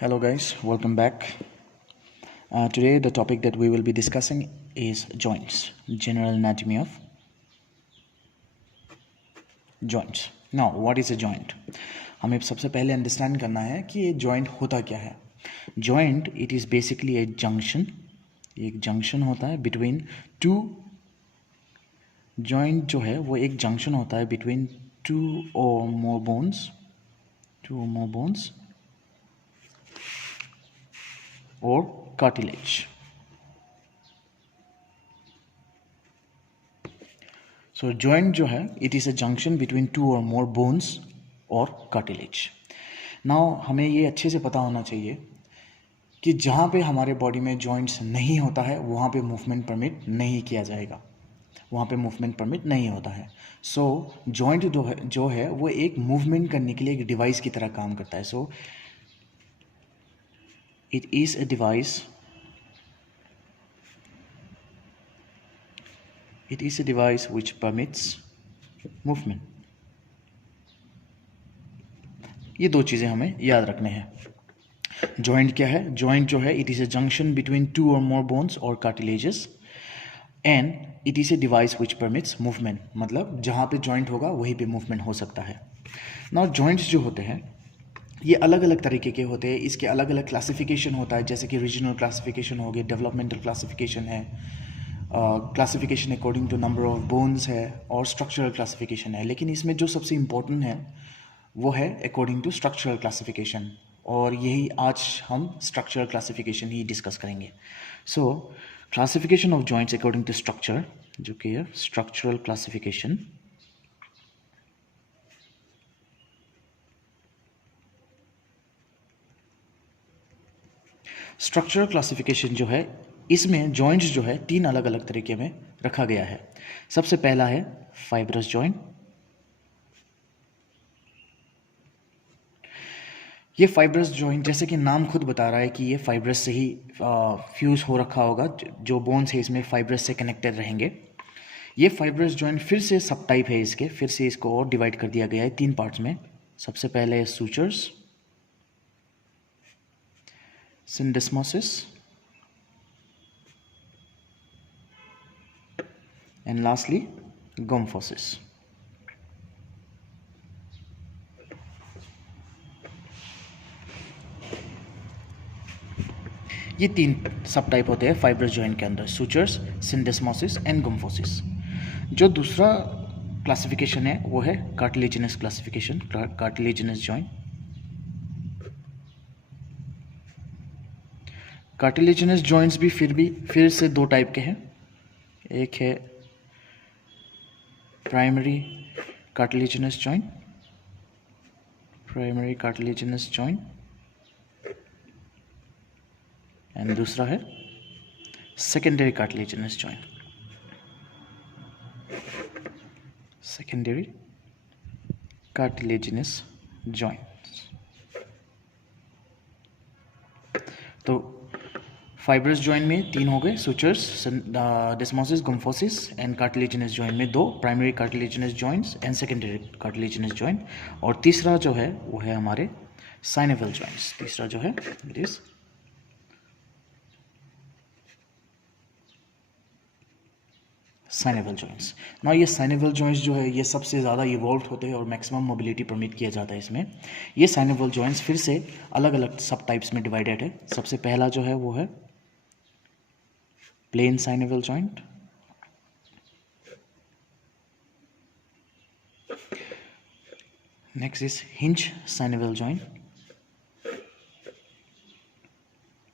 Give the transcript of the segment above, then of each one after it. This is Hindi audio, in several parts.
Hello guys, welcome back. Today the topic that we will be discussing is joints, general anatomy of joints. Now what is a joint? हमें सबसे पहले अंडरस्टैंड करना है कि ये जॉइंट होता क्या है. Joint it is basically A junction, एक जंक्शन होता है बिटवीन टू. जॉइंट जो है वो एक जंक्शन होता है बिटवीन टू और मोर बोन्स और cartilage. So joint जो है it is a junction between two or more bones or cartilage. Now हमें ये अच्छे से पता होना चाहिए कि जहाँ पे हमारे बॉडी में जॉइंट्स नहीं होता है वहाँ पे मूवमेंट परमिट नहीं किया जाएगा, वहाँ पे मूवमेंट परमिट नहीं होता है. सो जॉइंट जो है वो एक मूवमेंट करने के लिए एक डिवाइस की तरह काम करता है. सो it is a device which permits movement. ये दो चीज़ें हमें याद रखने हैं. जॉइंट क्या है? जॉइंट जो है it is a junction between two और मोर बोन्स और cartilages and it is a device which permits movement. मतलब जहाँ पे जॉइंट होगा वहीं पे मूवमेंट हो सकता है. नाउ जॉइंट्स जो होते हैं ये अलग अलग तरीके के होते हैं. इसके अलग अलग क्लासिफिकेशन होता है, जैसे कि रीजनल क्लासिफिकेशन हो गई, डेवलपमेंटल क्लासिफिकेशन है, classification according to number of bones है, और स्ट्रक्चरल क्लासिफिकेशन है. लेकिन इसमें जो सबसे इम्पोर्टेंट है वो है अकॉर्डिंग टू स्ट्रक्चरल क्लासिफिकेशन, और यही आज हम स्ट्रक्चरल क्लासिफिकेशन ही डिस्कस करेंगे. So classification of joints according to structure, जो कि है स्ट्रक्चरल क्लासिफिकेशन. स्ट्रक्चरल क्लासिफिकेशन जो है इसमें जॉइंट्स जो है तीन अलग अलग तरीके में रखा गया है. सबसे पहला है फाइब्रस जॉइंट. ये फाइब्रस जॉइंट जैसे कि नाम खुद बता रहा है कि ये फाइब्रस से ही फ्यूज हो रखा होगा, जो बोन्स है इसमें फाइब्रस से कनेक्टेड रहेंगे. ये फाइब्रस जॉइंट फिर से सब टाइप है इसके, फिर से इसको और डिवाइड कर दिया गया है तीन पार्ट्स में. सबसे पहले है sutures, syndesmosis and lastly gomphosis. ये तीन सब टाइप होते हैं फाइब्रस जॉइंट के अंदर, सूचर्स, सिंडेस्मोसिस एंड गोम्फोसिस. जो दूसरा क्लासिफिकेशन है वो है cartilaginous classification, cartilaginous joint. Cartilaginous joints भी फिर से दो टाइप के हैं. एक है प्राइमरी कार्टिलेजिनस जॉइंट, एंड दूसरा है सेकेंडरी कार्टिलेजिनस जॉइंट. तो फाइब्रस जॉइंट में तीन हो गए, सूचर्स, डेस्मोसिस, गोम्फोसिस, एंड कार्टिलेजिनस जॉइंट में दो, primary cartilaginous joints and secondary cartilaginous joint. और तीसरा जो है वो है हमारे साइनेवल जॉइंट्स. तीसरा जो है इट इज साइनेवल जॉइंट्स. ना ये साइनेवल जॉइंट्स जो है ये सबसे ज़्यादा इवॉल्व होते हैं और मैक्सिमम मोबिलिटी परमिट किया जाता है इसमें. ये साइनेवल जॉइंट्स फिर से अलग अलग सब टाइप्स में डिवाइडेड है. सबसे पहला जो है वो है plane synovial joint. Next is hinge synovial joint,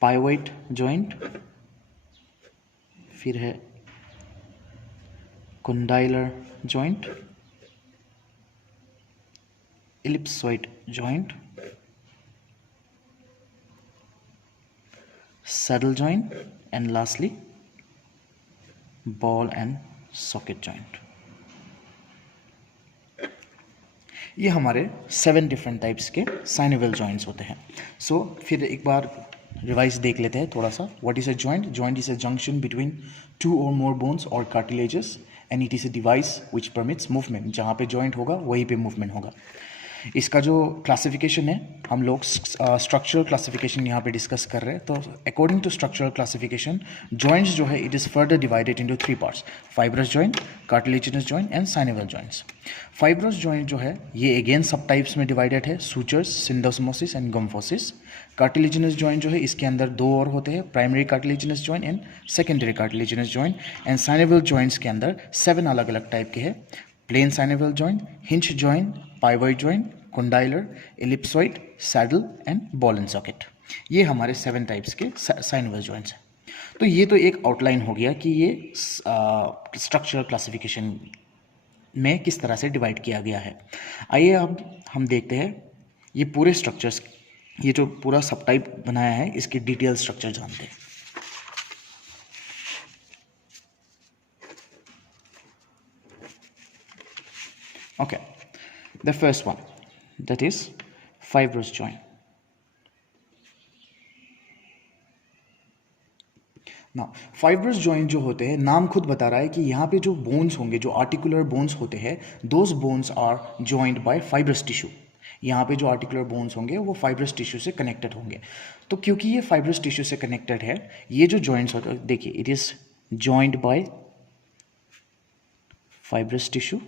pivot joint, फिर है condylar joint, ellipsoid joint, saddle joint, and lastly ball and socket joint. ये हमारे 7 डिफरेंट टाइप्स के साइनेवल जॉइंट्स होते हैं. सो फिर एक बार रिवाइज देख लेते हैं थोड़ा सा. What is a joint? Joint is a junction between two और मोर बोन्स और cartilages and it is a device which permits movement. जहाँ पे जॉइंट होगा वहीं पे मूवमेंट होगा. इसका जो क्लासिफिकेशन है हम लोग स्ट्रक्चरल क्लासिफिकेशन यहाँ पे डिस्कस कर रहे हैं। तो according to structural classification joints जो है it is further divided into 3 parts, fibrous joint, cartilaginous joint and synovial joints. Fibrous joint जो है ये अगेन सब टाइप्स में डिवाइडेड है, sutures, syndesmosis and gomphosis. Cartilaginous joint जो है इसके अंदर दो और होते हैं, primary cartilaginous joint and secondary cartilaginous joint. And synovial joints के अंदर 7 अलग अलग टाइप के हैं, plane synovial joint, hinge joint, pivot joint, condylar, ellipsoid, saddle and ball and socket. ये हमारे 7 टाइप्स के साइनोवियल जॉइंट्स हैं। तो ये तो एक आउटलाइन हो गया कि ये स्ट्रक्चरल क्लासिफिकेशन में किस तरह से डिवाइड किया गया है। आइए अब हम देखते हैं ये पूरे स्ट्रक्चर्स, ये जो पूरा सब टाइप बनाया है इसकी डिटेल स्ट्रक्चर जानते हैं। Okay, the first one that is fibrous joint. Now fibrous joint जो होते हैं नाम खुद बता रहा है कि यहाँ पे जो बोन्स होंगे, जो आर्टिकुलर बोन्स होते हैं, those bones are joined by fibrous tissue. यहाँ पे जो आर्टिकुलर बोन्स होंगे वो फाइब्रस टिश्यू से कनेक्टेड होंगे। तो क्योंकि ये फाइब्रस टिश्यू से कनेक्टेड है, ये जो जॉइंट्स होते हैं देखिए it is joined by fibrous tissue.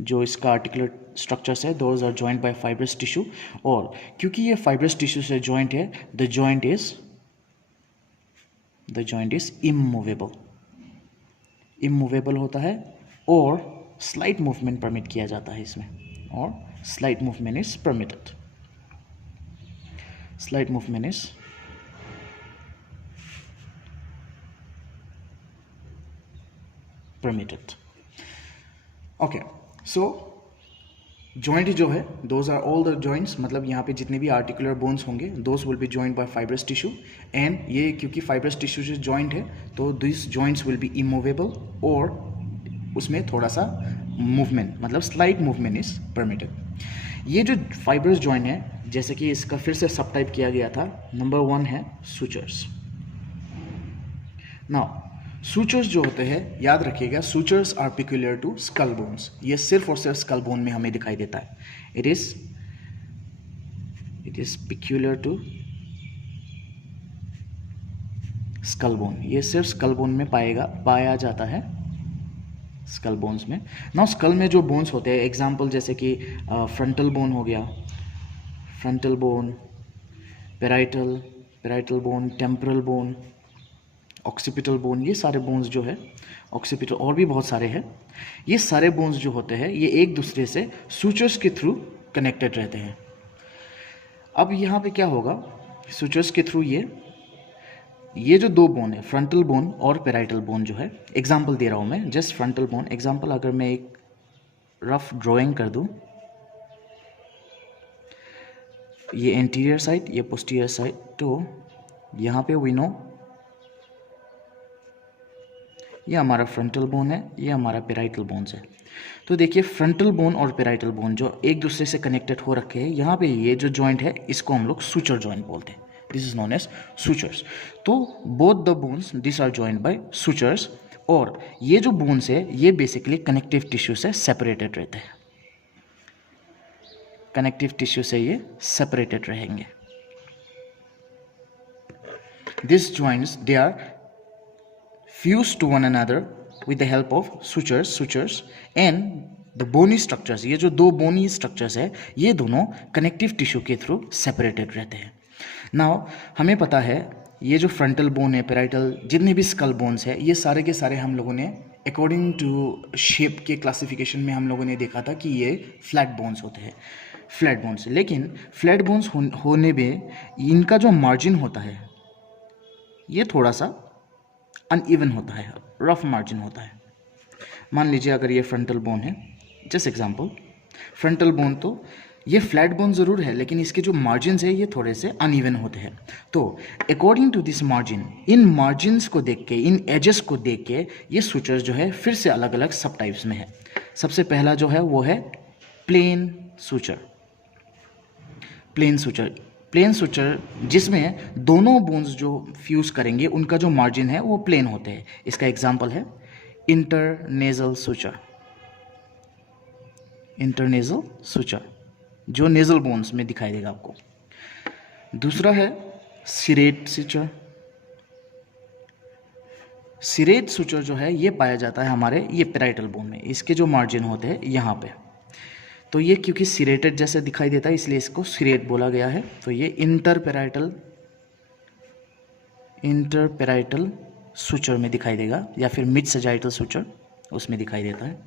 जो इसका आर्टिकुलर स्ट्रक्चर्स है those are joint by fibrous tissue. और क्योंकि ये फाइब्रस टिश्यू से जॉइंट है, द जॉइंट इज इमूवेबल होता है और स्लाइट मूवमेंट परमिट किया जाता है इसमें, और slight movement is permitted. Slight movement is permitted. Okay, so joint जो है those are all the joints, मतलब यहाँ पे जितने भी आर्टिकुलर बोन्स होंगे those will be joint by fibrous tissue. And ये क्योंकि फाइब्रस टिश्यू से जॉइंट है तो this joints will be immovable और उसमें थोड़ा सा मूवमेंट, मतलब स्लाइट मूवमेंट इज परमिटेड। ये जो फाइब्रस जॉइंट है जैसे कि इसका फिर से सब टाइप किया गया था, नंबर 1 है सूचर्स। नाउ सूचर्स जो होते हैं याद रखिएगा, sutures are peculiar to skull bones. ये सिर्फ और सिर्फ स्कल बोन में हमें दिखाई देता है। It is peculiar to skull bone. ये सिर्फ स्कल बोन में पाया जाता है, स्कल बोन्स में। नाउ स्कल में जो बोन्स होते हैं एग्जाम्पल जैसे कि फ्रंटल बोन हो गया, frontal bone, parietal bone, temporal bone, occipital bone, ये सारे बोन्स जो है, ऑक्सीपिटल और भी बहुत सारे हैं, ये सारे बोन्स जो होते हैं ये एक दूसरे से सूचर्स के थ्रू कनेक्टेड रहते हैं। अब यहाँ पे क्या होगा, सूचर्स के थ्रू ये जो 2 बोन है, फ्रंटल बोन और पेराइटल बोन जो है, एग्जाम्पल दे रहा हूँ मैं जस्ट फ्रंटल बोन एग्जाम्पल। अगर मैं एक रफ ड्राइंग कर दूँ, ये एंटीरियर साइड, ये पोस्टीरियर साइड, तो यहाँ पे वी नो ये हमारा फ्रंटल बोन है, ये हमारा पेराइटल बोन्स है। तो देखिए फ्रंटल बोन और पेराइटल बोन जो एक दूसरे से कनेक्टेड हो रखे हैं, यहाँ पे ये जो जॉइंट है इसको हम लोग सूचर जॉइंट बोलते हैं। This is known as sutures. तो both the bones this are joint by sutures. और ये जो बोन्स है ये बेसिकली कनेक्टिव टिश्यू से सेपरेटेड रहते हैं, कनेक्टिव टिश्यू से ये सेपरेटेड रहेंगे। This joints they are fused to one another with the help of sutures and the bony structures। ये जो 2 bony structures है ये दोनों कनेक्टिव टिश्यू के थ्रू सेपरेटेड रहते हैं। नाउ हमें पता है ये जो फ्रंटल बोन है, पेराइटल, जितने भी स्कल बोन्स है ये सारे के सारे हम लोगों ने अकॉर्डिंग टू शेप के क्लासिफिकेशन में हम लोगों ने देखा था कि ये फ्लैट बोन्स होते हैं, फ्लैट बोन्स। लेकिन फ्लैट बोन्स होने में इनका जो मार्जिन होता है ये थोड़ा सा अनइवन होता है, रफ मार्जिन होता है। मान लीजिए अगर ये फ्रंटल बोन है, जस्ट एग्जांपल, फ्रंटल बोन तो ये फ्लैट बोन ज़रूर है लेकिन इसके जो मार्जिन्स है ये थोड़े से अनइवन होते हैं। तो अकॉर्डिंग टू दिस मार्जिन, इन मार्जिन्स को देख के, इन एजेस को देख के ये सूचर्स जो है फिर से अलग अलग सब टाइप्स में है। सबसे पहला जो है वो है प्लेन सूचर। प्लेन सूचर जिसमें दोनों बोन्स जो फ्यूज करेंगे उनका जो मार्जिन है वो प्लेन होते हैं। इसका एग्जांपल है इंटरनेजल सूचर। इंटरनेजल सुचर, जो नेजल बोन्स में दिखाई देगा आपको। दूसरा है सिरेट सुचर। सिरेट सुचर जो है ये पाया जाता है हमारे ये पेराइटल बोन में, इसके जो मार्जिन होते हैं यहाँ पे। तो ये क्योंकि सिरेटेड जैसे दिखाई देता है इसलिए इसको सिरेट बोला गया है। तो ये इंटरपेराइटल सुचर में दिखाई देगा, या फिर मिड सजाइटल सुचर उसमें दिखाई देता है।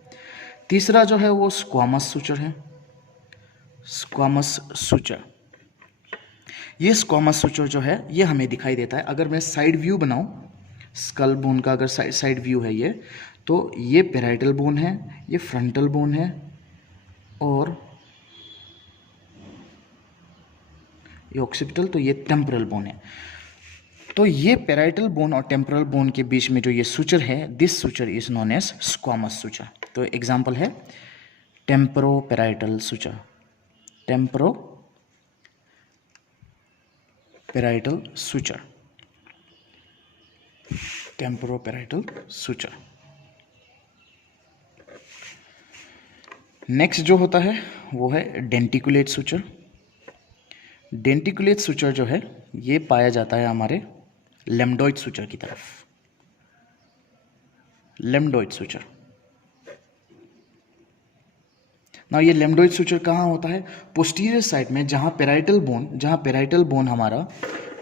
तीसरा जो है वो स्क्वामस सुचर है, स्क्वामस सुचर। ये स्क्वामस सुचर जो है ये हमें दिखाई देता है, अगर मैं साइड व्यू बनाऊं, स्कल बोन का अगर साइड व्यू है ये, तो ये पेराइटल बोन है, ये फ्रंटल बोन है, और ये ऑक्सीपिटल, तो ये टेम्पोरल बोन है। तो ये पेराइटल बोन और टेम्पोरल बोन के बीच में जो ये सुचर है, this suture is known as squamous suture. तो एग्जांपल है temporoparietal suture, temporoparietal suture, temporoparietal suture. Next जो होता है वो है डेंटिकुलेट सुचर। डेंटिकुलेट सुचर जो है ये पाया जाता है हमारे लेम्डोइड सुचर की तरफ, लेम्डोइड सुचर। ना ये लेम्डोइड सुचर कहाँ होता है? पोस्टीरियर साइड में, जहाँ पेराइटल बोन हमारा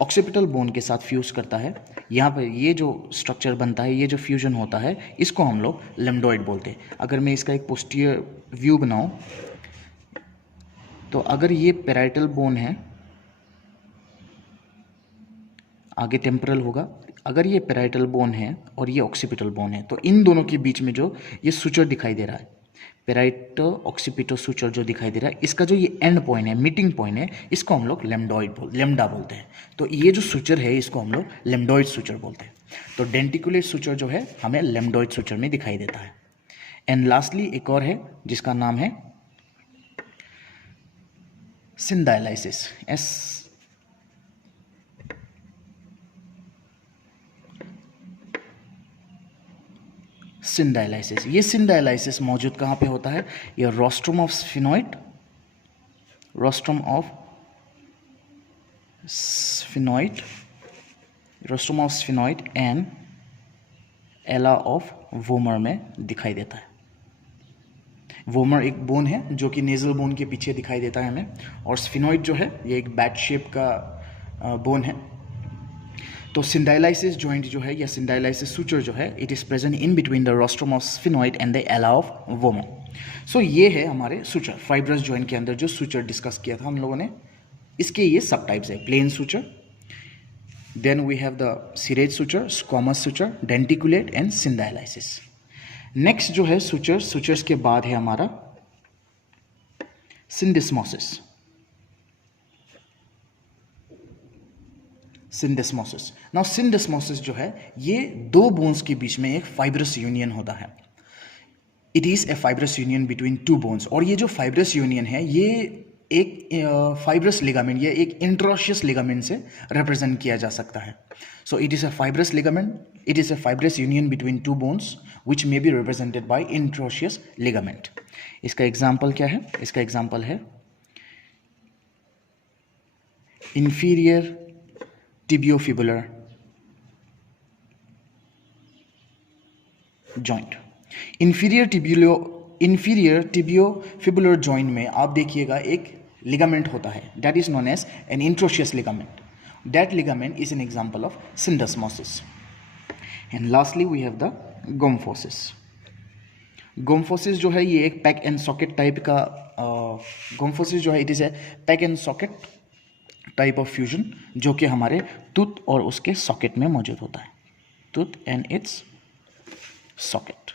ऑक्सीपिटल बोन के साथ फ्यूज करता है, यहाँ पर ये जो स्ट्रक्चर बनता है, ये जो फ्यूजन होता है, इसको हम लोग लेम्डोइड बोलते हैं। अगर मैं इसका एक पोस्टीरियर व्यू बनाऊं, तो अगर ये पेराइटल बोन है, आगे टेम्पोरल होगा, अगर ये पेराइटल बोन है और ये ऑक्सीपिटल बोन है, तो इन दोनों के बीच में जो ये सुचर दिखाई दे रहा है, पेराइटो ऑक्सीपिटो सुचर जो दिखाई दे रहा है, इसका जो ये एंड पॉइंट है, मीटिंग पॉइंट है, इसको हम लोग लेम्डा बोलते हैं। तो ये जो सुचर है इसको हम लोग लेम्डोइड सुचर बोलते हैं। तो डेंटिकुलेट सुचर जो है हमें लेम्डोइड सुचर में दिखाई देता है। एंड लास्टली एक और है जिसका नाम है सिंडाइलाइसिस, सिंडाइलाइसिस। ये सिंडाइलाइसिस मौजूद कहाँ पे होता है? ये rostrum of sphenoid, rostrum of sphenoid and एला ऑफ वोमर में दिखाई देता है। वोमर एक बोन है जो कि नेजल बोन के पीछे दिखाई देता है हमें, और स्फिनोइड जो है ये एक बैट शेप का बोन है। तो सिंडाइलाइसिस जॉइंट जो है या सिंडाइलाइसिस सुचर जो है, it is present in between the rostrum of sphenoid and the एला ऑफ वोमर। सो ये है हमारे सुचर, फाइब्रस जॉइंट के अंदर जो सुचर डिस्कस किया था हम लोगों ने। इसके ये सब टाइप्स है, plane suture, then we have the serrate suture, squamous suture, denticulate and schindylesis. Next जो है सुचर्स के बाद है हमारा सिंडेस्मोसिस। सिंडेस्मोसिस। नाउ सिंडेस्मोसिस जो है ये दो बोन्स के बीच में एक फाइब्रस यूनियन होता है। It is a fibrous union between two bones, और ये जो फाइब्रस यूनियन है ये एक फाइब्रस लिगामेंट या एक इंट्रोशियस लिगामेंट से रिप्रेजेंट किया जा सकता है। So it is a fibrous ligament, it is a fibrous union between two bones which may be represented by interosseous ligament. इसका एग्जाम्पल क्या है? इसका एग्जाम्पल है inferior tibiofibular joint. inferior tibiofibular joint में आप देखिएगा एक ligament होता है, that is known as an interosseous ligament. That ligament is an example of syndesmosis. And lastly we have the गोम्फोसिस। गोम्फोसिस जो है ये एक पैक एंड सॉकेट टाइप का गोम्फोसिस जो है it is a pack and socket type of fusion जो कि हमारे टूथ और उसके सॉकेट में मौजूद होता है, tooth and it's socket.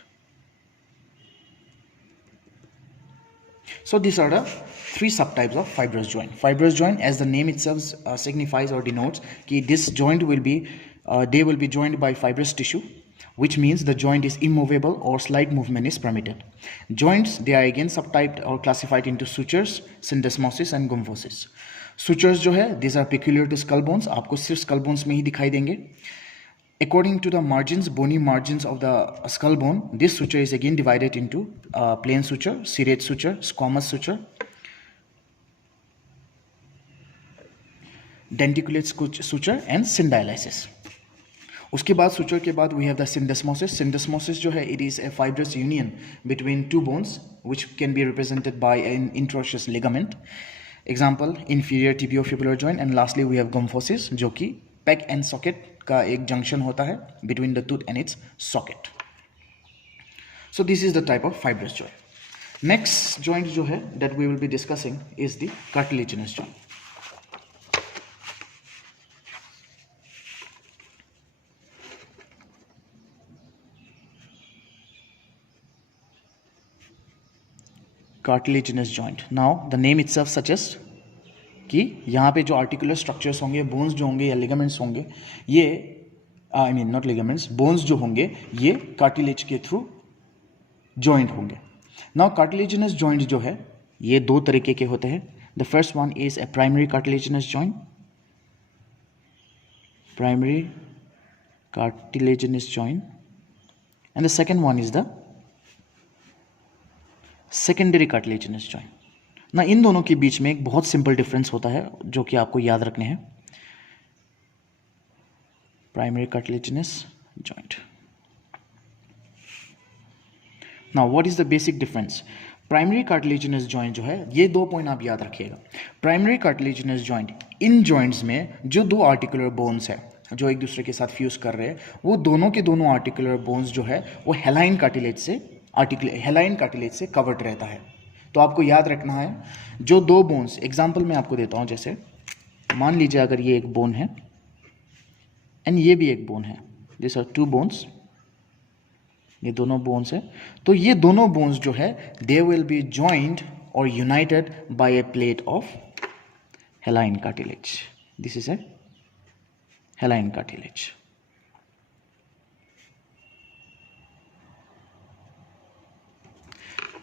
So these are the three subtypes of fibrous joint. Fibrous joint, as the name itself signifies or denotes, कि this joint will be they will be joined by fibrous tissue, which means the joint is immovable or slight movement is permitted. Joints, they are again subtyped or classified into sutures, syndesmosis and gomphosis. Sutures जो है these are peculiar to skull bones, आपको सिर्फ skull bones में ही दिखाई देंगे। According to the margins, bony margins of the skull bone, this suture is again divided into plain suture, serrate suture, squamous suture, denticulate suture and syndialysis. उसके बाद suture के बाद we have the syndesmosis. Syndesmosis जो है, it is a fibrous union between two bones which can be represented by an interosseous ligament. Example, inferior tibiofibular joint. And lastly we have gymphosis, जो कि pec and socket का एक junction होता है between the tooth and its socket. So this is the type of fibrous joint. Next joint जो है that we will be discussing is the cartilaginous joint. Cartilaginous joint. Now the name itself suggests कि यहाँ पे जो आर्टिकुलर स्ट्रक्चर्स होंगे, बोन्स जो होंगे या लिगामेंट्स होंगे, ये I mean not ligaments, bones जो होंगे ये कार्टिलेज के थ्रू जॉइंट होंगे. नाउ कार्टिलेजिनस जॉइंट जो है ये दो तरीके के होते हैं. The first one is a primary cartilaginous joint, primary cartilaginous joint, and the second one is the secondary cartilaginous joint. ना इन दोनों के बीच में एक बहुत सिंपल डिफरेंस होता है जो कि आपको याद रखने हैं. Primary cartilaginous joint. Now what is the basic difference? Primary cartilaginous joint जो है, ये दो पॉइंट आप याद रखिएगा. प्राइमरी कार्टिलेजिनस जॉइंट, इन जॉइंट्स में जो दो आर्टिकुलर बोन्स है जो एक दूसरे के साथ फ्यूज कर रहे हैं, वो दोनों के दोनों आर्टिकुलर बोन्स जो है वो हेलाइन कार्टिलेज से कवर्ड रहता है. तो आपको याद रखना है जो दो बोन्स, एग्जांपल मैं आपको देता हूं, जैसे मान लीजिए अगर ये एक बोन है एंड ये भी एक बोन है, दिस आर टू बोन्स, ये दोनों बोन्स है, तो ये दोनों बोन्स जो है दे विल बी जॉइंड और united by a plate of hyaline cartilage. This is a hyaline cartilage.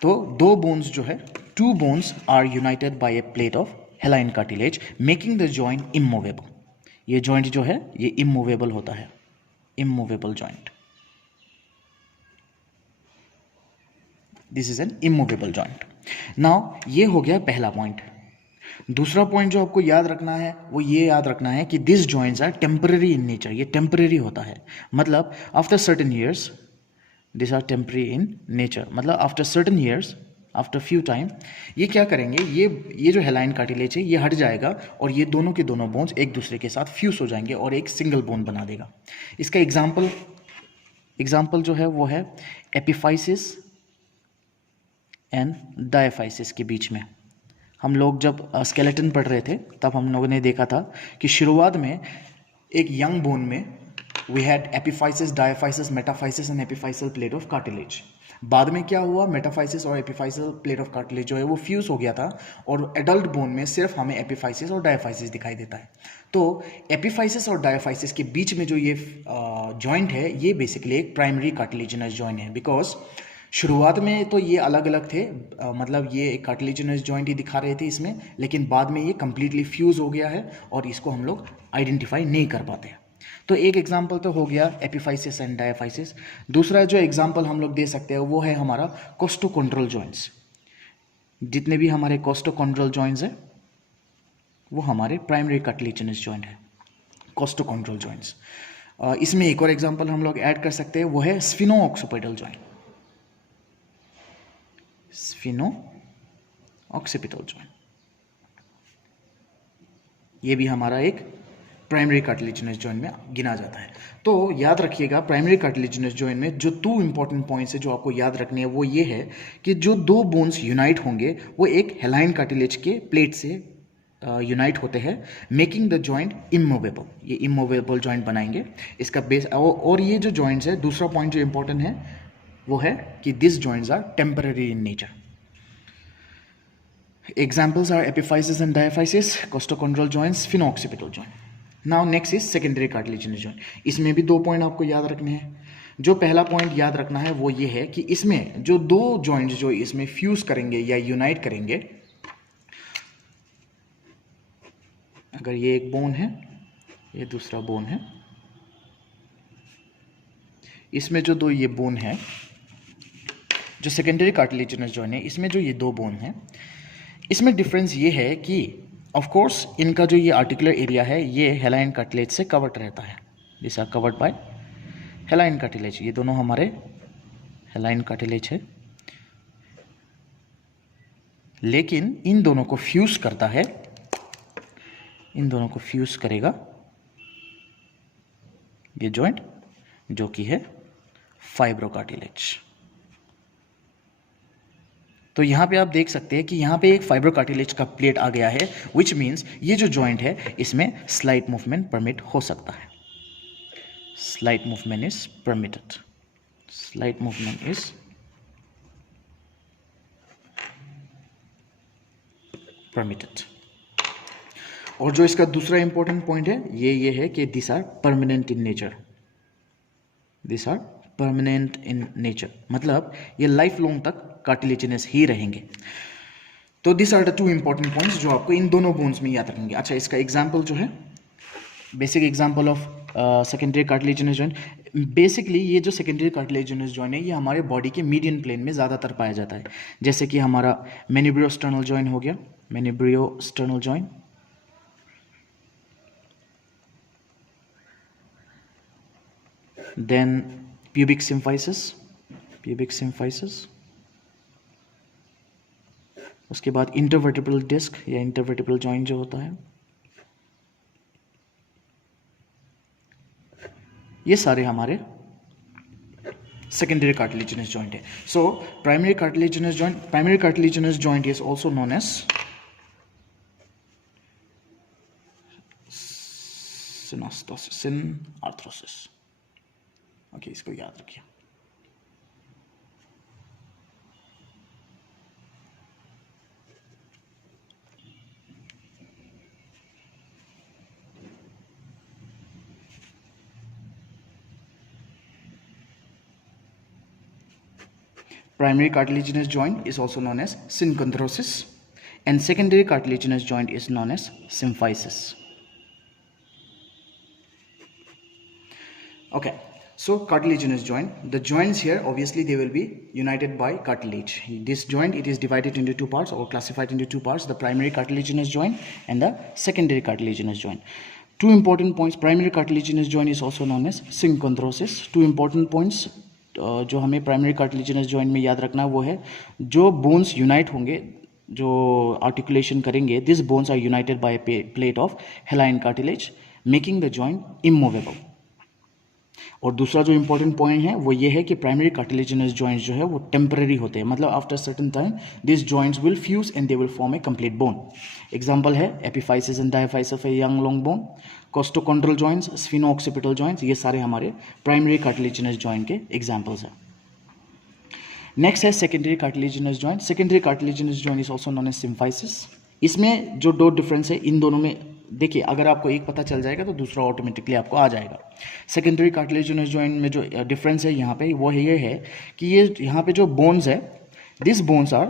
तो दो बोन्स जो है, two bones are united by a plate of hyaline cartilage, making the joint immovable. ये जॉइंट जो है ये इमूवेबल होता है, immovable joint. This is an immovable joint. Now ये हो गया पहला पॉइंट. दूसरा पॉइंट जो आपको याद रखना है वो ये याद रखना है कि this joints are temporary in nature. ये टेम्पररी होता है, मतलब after certain years, this are temporary in nature, मतलब after certain years, after few time ये क्या करेंगे, ये जो हेलाइन कार्टिलेज है ये हट जाएगा और ये दोनों के दोनों बोन्स एक दूसरे के साथ फ्यूज हो जाएंगे और एक सिंगल बोन बना देगा. इसका एग्जाम्पल जो है वो है एपिफाइसिस एंड डायफाइसिस के बीच में. हम लोग जब स्केलेटन पढ़ रहे थे तब हम लोगों ने देखा था कि शुरुआत में एक यंग बोन में we had epiphysis, diaphysis, metaphysis and epiphyseal plate of cartilage. बाद में क्या हुआ, मेटाफाइसिस और एपिफाइसल प्लेट ऑफ कार्टिलेज जो है वो फ्यूज हो गया था और एडल्ट बोन में सिर्फ हमें एपिफाइसिस और डायफाइसिस दिखाई देता है. तो एपिफाइसिस और डायफाइसिस के बीच में जो ये जॉइंट है ये बेसिकली एक प्राइमरी कार्टिलेजिनस जॉइंट है. बिकॉज शुरुआत में तो ये अलग अलग थे, मतलब ये एक कार्टिलेजिनस जॉइंट ही दिखा रहे थे इसमें, लेकिन बाद में ये कंप्लीटली फ्यूज हो गया है और इसको हम लोग आइडेंटिफाई नहीं कर पाते. तो एक एग्जाम्पल तो हो गया एपिफाइसिस एंड डायफाइसिस. दूसरा जो एग्जाम्पल हम लोग दे सकते हैं वो है हमारा कोस्टोकॉन्ड्रल जॉइंट्स. जितने भी हमारे कोस्टोकॉन्ड्रल जॉइंट्स हैं वो हमारे प्राइमरी कार्टिलेजिनस जॉइंट है, कोस्टोकॉन्ड्रल जॉइंट्स. इसमें एक और एग्जाम्पल हम लोग ऐड कर सकते हैं, वो है स्फिनो-ऑक्सीपिटल जॉइंट. स्फिनो-ऑक्सीपिटल जॉइंट ये भी हमारा एक प्राइमरी कार्टिलेजिनस जॉइंट में गिना जाता है. तो याद रखिएगा प्राइमरी कार्टिलेजिनस जॉइंट में जो टू इंपॉर्टेंट पॉइंट्स है जो आपको याद रखने हैं वो ये है कि जो दो बोन्स यूनाइट होंगे वो एक हेलाइन कार्टिलेज के प्लेट से यूनाइट होते हैं, मेकिंग द जॉइंट इमूवेबल. ये इमूवेबल जॉइंट बनाएंगे. इसका बेस और ये जो जॉइंट्स है, दूसरा पॉइंट जो इंपॉर्टेंट है वो है कि this joints are temporary in nature. Examples are epiphysis and diaphysis, costochondral joints, spheno occipital joint. Now next is secondary cartilaginous joint. इसमें भी दो पॉइंट आपको याद रखने हैं. जो पहला पॉइंट याद रखना है वो ये है कि इसमें जो दो जॉइंट्स जो इसमें फ्यूज करेंगे या यूनाइट करेंगे, अगर ये एक बोन है, ये दूसरा बोन है, इसमें जो दो ये बोन है, जो सेकेंडरी कार्टिलेजिनस जॉइंट है, इसमें जो ये दो बोन है, इसमें डिफरेंस ये है कि ऑफ कोर्स इनका जो ये आर्टिकुलर एरिया है ये हेलाइन कार्टिलेज से कवर्ड रहता है, this are covered by hyaline cartilage. ये दोनों हमारे हेलाइन कार्टिलेज है, लेकिन इन दोनों को फ्यूज करता है, इन दोनों को फ्यूज करेगा ये जॉइंट जो कि है फाइब्रोकार्टिलेज। तो यहां पे आप देख सकते हैं कि यहां पे एक फाइब्रोकार्टिलेज का प्लेट आ गया है, विच मीन्स ये जो जॉइंट है इसमें स्लाइट मूवमेंट परमिट हो सकता है। Slight movement is permitted, slight movement is permitted. और जो इसका दूसरा इंपॉर्टेंट पॉइंट है ये है कि this are permanent in nature, this are permanent in nature, मतलब ये लाइफ लॉन्ग तक कार्टिलेजिनस ही रहेंगे। तो this are the two important points जो आपको इन दोनों बोन्स में याद रखेंगे। अच्छा, इसका एग्जांपल जो है, basic example of secondary cartilaginous joint, basically ये जो सेकेंडरी कार्टिलेजिनस जॉइंट है ये हमारे बॉडी के मीडियन प्लेन में ज़्यादातर पाया जाता है, जैसे कि हमारा मेनिब्रियोस्टर्नल जॉइंट हो गया, manubriosternal joint, then pubic symphysis, pubic symphysis, उसके बाद इंटरवर्टिब्रल डिस्क या इंटरवर्टिब्रल जॉइंट जो होता है, ये सारे हमारे सेकेंडरी कार्टिलेजिनस जॉइंट है। So primary cartilaginous joint, primary cartilaginous joint is also known as synarthrosis, synarthrosis. Okay, इसको याद रखिए। Primary cartilaginous joint is also known as synchondrosis, and secondary cartilaginous joint is known as symphysis. Okay, so cartilaginous joint, the joints here obviously they will be united by cartilage. This joint, it is divided into two parts or classified into two parts, the primary cartilaginous joint and the secondary cartilaginous joint. Two important points, primary cartilaginous joint is also known as synchondrosis. Two important points जो हमें प्राइमरी कार्टिलेजिनस जॉइंट में याद रखना वो है, जो बोन्स यूनाइट होंगे, जो आर्टिकुलेशन करेंगे, this bones are united by plate of hyaline cartilage making the joint immovable. और दूसरा जो इंपॉर्टेंट पॉइंट है वो ये है कि प्राइमरी कार्टिलेजिनस जॉइंट्स जो है वो टेम्पररी होते हैं, मतलब after certain time this joints will fuse and they will form a complete bone. Example है epiphysis and diaphysis of a young long bone, costochondral joints, sphenooccipital joints, ये सारे हमारे प्राइमरी कार्टिलेजिनस जॉइंट के एग्जांपल्स हैं। नेक्स्ट है secondary cartilaginous joint. Secondary cartilaginous joint is also known as symphysis. इसमें जो दो डिफरेंस है इन दोनों में, देखिए अगर आपको एक पता चल जाएगा तो दूसरा ऑटोमेटिकली आपको आ जाएगा। सेकेंडरी कार्टिलेजिनस जॉइंट में जो डिफरेंस है यहाँ पे वो ये है कि ये यहाँ पे जो बोन्स है, this bones are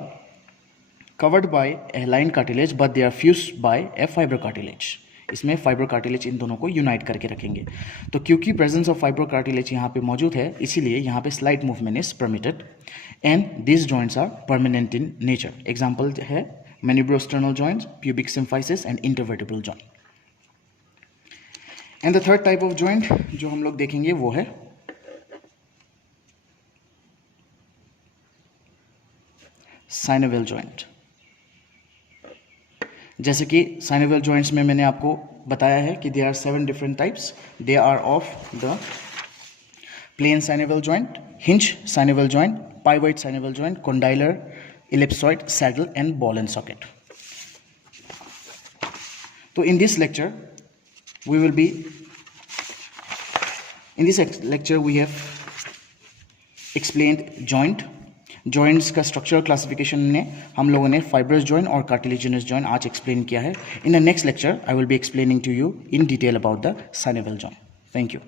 covered by hyaline cartilage but they are fused by a fibrocartilage. इसमें फाइब्रोकार्टिलेज इन दोनों को यूनाइट करके रखेंगे। तो क्योंकि प्रेजेंस ऑफ फाइब्रोकार्टिलेज यहाँ पे मौजूद है, इसीलिए यहाँ पे slight movement is permitted and this joints are permanent in nature. Example है manubriosternal joints, pubic symphysis and intervertebral joint. And the third type of joint जो हम लोग देखेंगे वो है synovial joint। जैसे कि synovial joints में मैंने आपको बताया है कि there are 7 different types. They are of the plain synovial joint, hinge synovial joint, pivot synovial joint, condylar, ellipsoid, saddle and ball and socket. So in this lecture we will be, in this lecture we have explained joint, joints का स्ट्रक्चर क्लासिफिकेशन में हम लोगों ने फाइब्रस जॉइंट और कार्टिलेजिनस जॉइंट आज एक्सप्लेन किया है। In the next lecture I will be explaining to you in detail about the synovial joint. Thank you.